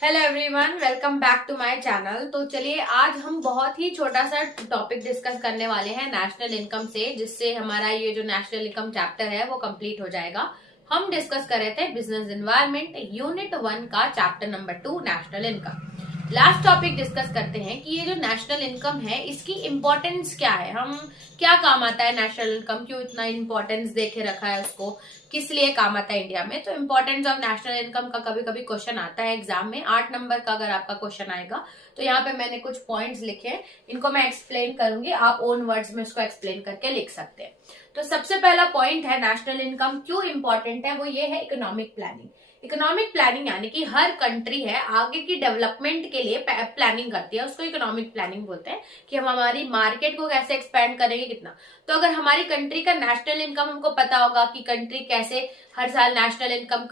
Hello everyone, welcome back to my channel. तो चलिए आज हम बहुत ही छोटा सा टॉपिक डिस्कस करने वाले हैं नेशनल इनकम से, जिससे हमारा ये जो नेशनल इनकम चैप्टर है वो कंप्लीट हो जाएगा। हम डिस्कस कर रहे थे बिजनेस एनवायरनमेंट यूनिट 1 का chapter number 2 national income. Last topic discuss करते हैं कि ये जो नेशनल इनकम है इसकी इम्पोर्टेंस क्या है, हम क्या काम आता है नेशनल इनकम, क्यों इतना इम्पोर्टेंस देके रखा है उसको, किस लिए काम आता है इंडिया में। तो इम्पोर्टेंस ऑफ नेशनल इनकम का कभी कभी क्वेश्चन आता है एग्जाम में, 8 नंबर का अगर आपका क्वेश्चन आएगा तो यहाँ पे मैंने कुछ पॉइंट्स लिखे हैं, इनको मैं एक्सप्लेन करूंगी, आप ओन वर्ड्स में उसको एक्सप्लेन करके लिख सकते हैं। तो सबसे पहला पॉइंट है नेशनल इनकम क्यों इंपॉर्टेंट है, वो ये है इकोनॉमिक प्लानिंग। इकोनॉमिक प्लानिंग यानी कि हर कंट्री है आगे की डेवलपमेंट के लिए प्लानिंग करती है, उसको इकोनॉमिक प्लानिंग बोलते हैं कि हम हमारी मार्केट को कैसे एक्सपेंड करेंगे, कितना। तो अगर हमारी कंट्री का नेशनल इनकम हमको पता होगा कि कंट्री कैसे हर साल नेशनल इनकम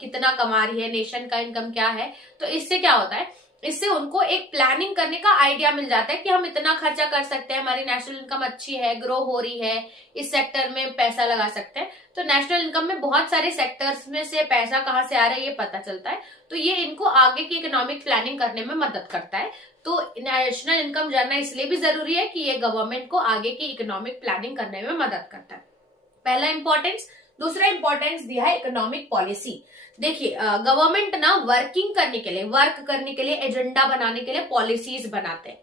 कितना कमा रही है, नेशन का इनकम क्या है, तो इससे क्या होता है, इससे उनको एक प्लानिंग करने का आइडिया मिल जाता है कि हम इतना खर्चा कर सकते हैं, हमारी नेशनल इनकम अच्छी है, ग्रो हो रही है, इस सेक्टर में पैसा लगा सकते हैं। तो नेशनल इनकम में बहुत सारे सेक्टर्स में से पैसा कहाँ से आ रहा है ये पता चलता है, तो ये इनको आगे की इकोनॉमिक प्लानिंग करने में मदद करता है। तो नेशनल इनकम जानना इसलिए भी जरूरी है कि ये गवर्नमेंट को आगे की इकोनॉमिक प्लानिंग करने में मदद करता है, पहला इंपॉर्टेंस। दूसरा इंपॉर्टेंस दिया है इकोनॉमिक पॉलिसी। देखिए गवर्नमेंट ना वर्क करने के लिए एजेंडा बनाने के लिए पॉलिसीज बनाते हैं।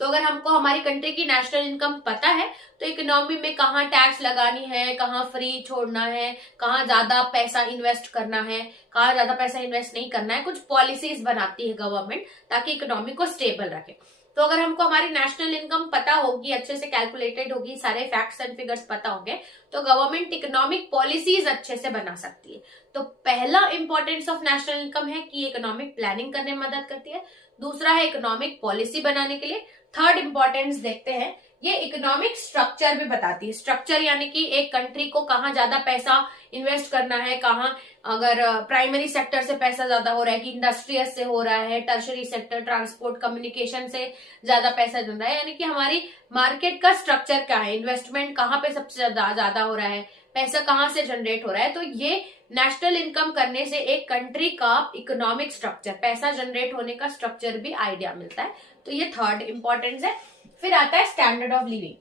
तो अगर हमको हमारी कंट्री की नेशनल इनकम पता है तो इकोनॉमी में कहाँ टैक्स लगानी है, कहाँ फ्री छोड़ना है, कहाँ ज्यादा पैसा इन्वेस्ट करना है, कहाँ ज्यादा पैसा इन्वेस्ट नहीं करना है, कुछ पॉलिसीज बनाती है गवर्नमेंट ताकि इकोनॉमी को स्टेबल रखे। तो अगर हमको हमारी नेशनल इनकम पता होगी, अच्छे से कैलकुलेटेड होगी, सारे फैक्ट्स एंड फिगर्स पता होंगे, तो गवर्नमेंट इकोनॉमिक पॉलिसीज अच्छे से बना सकती है। तो पहला इंपॉर्टेंस ऑफ नेशनल इनकम है कि इकोनॉमिक प्लानिंग करने में मदद करती है। दूसरा है इकोनॉमिक पॉलिसी बनाने के लिए। थर्ड इंपॉर्टेंस देखते हैं, ये इकोनॉमिक स्ट्रक्चर भी बताती है। स्ट्रक्चर यानी कि एक कंट्री को कहाँ ज्यादा पैसा इन्वेस्ट करना है, कहाँ अगर प्राइमरी सेक्टर से पैसा ज्यादा हो रहा है कि इंडस्ट्रियल से हो रहा है, टर्शरी सेक्टर ट्रांसपोर्ट कम्युनिकेशन से ज्यादा पैसा जम रहा है, यानी कि हमारी मार्केट का स्ट्रक्चर क्या है, इन्वेस्टमेंट कहाँ पे सबसे ज्यादा हो रहा है, पैसा कहाँ से जनरेट हो रहा है। तो ये नेशनल इनकम करने से एक कंट्री का इकोनॉमिक स्ट्रक्चर, पैसा जनरेट होने का स्ट्रक्चर भी आइडिया मिलता है। तो ये थर्ड इंपॉर्टेंस है। फिर आता है स्टैंडर्ड ऑफ लिविंग।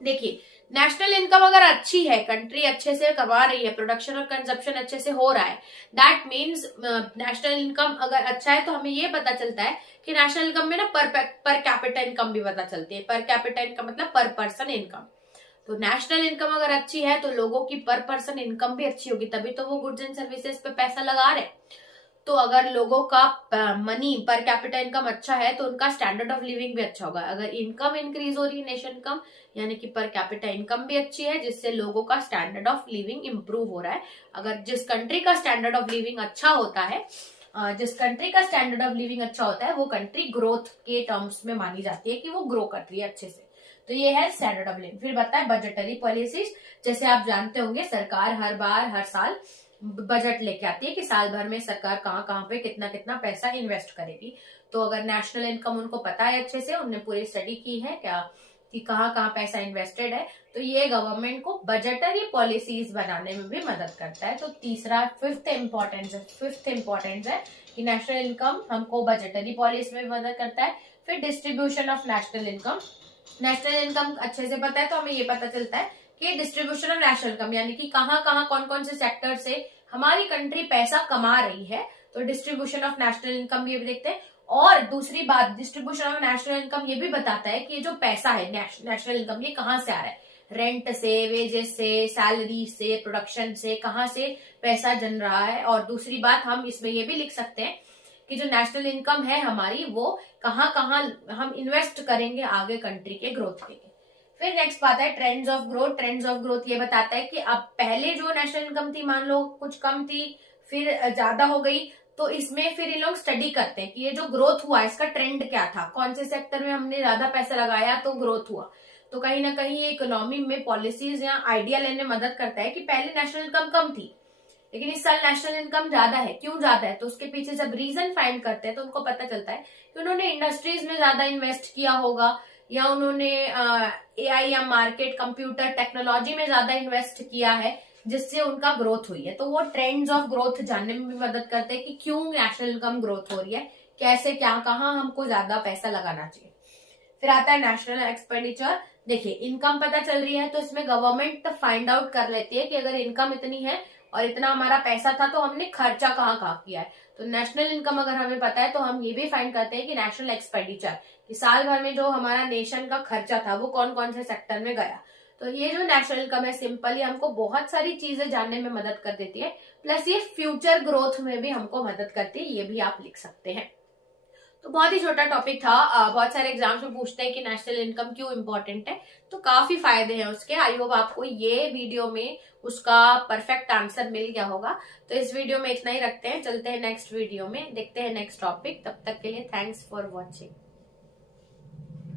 देखिए नेशनल इनकम अगर अच्छी है, कंट्री अच्छे से कमा रही है, प्रोडक्शन और कंजप्शन अच्छे से हो रहा है, दैट मीन्स नेशनल इनकम अगर अच्छा है तो हमें ये पता चलता है कि नेशनल इनकम में ना पर कैपिटा इनकम भी पता चलती है। पर कैपिटा इनकम मतलब पर पर्सन इनकम। तो नेशनल इनकम अगर अच्छी है तो लोगों की पर पर्सन इनकम भी अच्छी होगी, तभी तो वो गुड्स एंड सर्विसेज पे पैसा लगा रहे। तो अगर लोगों का मनी पर कैपिटा इनकम अच्छा है तो उनका स्टैंडर्ड ऑफ लिविंग भी अच्छा होगा। अगर इनकम इंक्रीज हो रही है, नेशन इनकम यानी कि पर कैपिटा इनकम भी अच्छी है, जिससे लोगों का स्टैंडर्ड ऑफ लिविंग इंप्रूव हो रहा है। अगर जिस कंट्री का स्टैंडर्ड ऑफ लिविंग अच्छा होता है, जिस कंट्री का स्टैंडर्ड ऑफ लिविंग अच्छा होता है, वो कंट्री ग्रोथ के टर्म्स में मानी जाती है कि वो ग्रो कर रही है अच्छे से। तो ये है स्टैंडर्ड ऑफ लिविंग। फिर बताए बजटरी पॉलिसीज। जैसे आप जानते होंगे सरकार हर साल बजट लेके आती है कि साल भर में सरकार कहाँ कहाँ पे कितना कितना पैसा इन्वेस्ट करेगी। तो अगर नेशनल इनकम उनको पता है अच्छे से, उन्होंने पूरी स्टडी की है क्या कि कहाँ कहाँ पैसा इन्वेस्टेड है, तो ये गवर्नमेंट को बजटरी पॉलिसीज बनाने में भी मदद करता है। तो तीसरा फिफ्थ इंपॉर्टेंस है कि नेशनल इनकम हमको बजटरी पॉलिसी में मदद करता है। फिर distribution of national income. National income अच्छे से पता है तो हमें ये पता चलता है कि डिस्ट्रीब्यूशन ऑफ नेशनल इनकम यानी कि कहाँ कहाँ कौन कौन से सेक्टर से हमारी कंट्री पैसा कमा रही है, तो डिस्ट्रीब्यूशन ऑफ नेशनल इनकम ये भी देखते हैं। और दूसरी बात, डिस्ट्रीब्यूशन ऑफ नेशनल इनकम ये भी बताता है कि ये जो पैसा है नेशनल इनकम, ये कहाँ से आ रहा है, रेंट से, वेजेस से, सैलरी से, प्रोडक्शन से, कहाँ से पैसा जन रहा है। और दूसरी बात हम इसमें ये भी लिख सकते हैं कि जो नेशनल इनकम है हमारी, वो कहाँ कहाँ हम इन्वेस्ट करेंगे आगे कंट्री के ग्रोथ के लिए। फिर नेक्स्ट बात है trends of growth. Trends of growth ये बताता है कि अब पहले जो नेशनल इनकम थी, मान लो कुछ कम थी फिर ज्यादा हो गई, तो इसमें फिर ये लोग स्टडी करते हैं कि ये जो ग्रोथ हुआ इसका ट्रेंड क्या था, कौन से सेक्टर में हमने ज्यादा पैसा लगाया तो ग्रोथ हुआ। तो कहीं ना कहीं ये इकोनॉमी में पॉलिसीज या आइडिया लेने में मदद करता है कि पहले नेशनल इनकम कम थी लेकिन इस साल नेशनल इनकम ज्यादा है, क्यों ज्यादा है, तो उसके पीछे जब रीजन फाइंड करते हैं तो उनको पता चलता है कि उन्होंने इंडस्ट्रीज में ज्यादा इन्वेस्ट किया होगा, या उन्होंने एआई या मार्केट कंप्यूटर टेक्नोलॉजी में ज्यादा इन्वेस्ट किया है, जिससे उनका ग्रोथ हुई है। तो वो ट्रेंड्स ऑफ ग्रोथ जानने में भी मदद करते हैं कि क्यों नेशनल इनकम ग्रोथ हो रही है, कैसे, क्या, कहाँ हमको ज्यादा पैसा लगाना चाहिए। फिर आता है नेशनल एक्सपेंडिचर। देखिए, इनकम पता चल रही है तो इसमें गवर्नमेंट फाइंड आउट कर लेती है कि अगर इनकम इतनी है और इतना हमारा पैसा था तो हमने खर्चा कहाँ कहाँ किया है। तो नेशनल इनकम अगर हमें पता है तो हम ये भी फाइंड करते हैं कि नेशनल एक्सपेंडिचर, कि साल भर में जो हमारा नेशन का खर्चा था वो कौन कौन से सेक्टर में गया। तो ये जो नेशनल इनकम है सिंपली हमको बहुत सारी चीजें जानने में मदद कर देती है, प्लस ये फ्यूचर ग्रोथ में भी हमको मदद करती है, ये भी आप लिख सकते हैं। तो बहुत ही छोटा टॉपिक था। बहुत सारे एग्जाम्स में पूछते हैं कि नेशनल इनकम क्यों इंपॉर्टेंट है, तो काफी फायदे हैं उसके। आई होप आपको ये वीडियो में उसका परफेक्ट आंसर मिल गया होगा। तो इस वीडियो में इतना ही रखते हैं, चलते हैं नेक्स्ट वीडियो में, देखते हैं नेक्स्ट टॉपिक। तब तक के लिए थैंक्स फॉर वॉचिंग।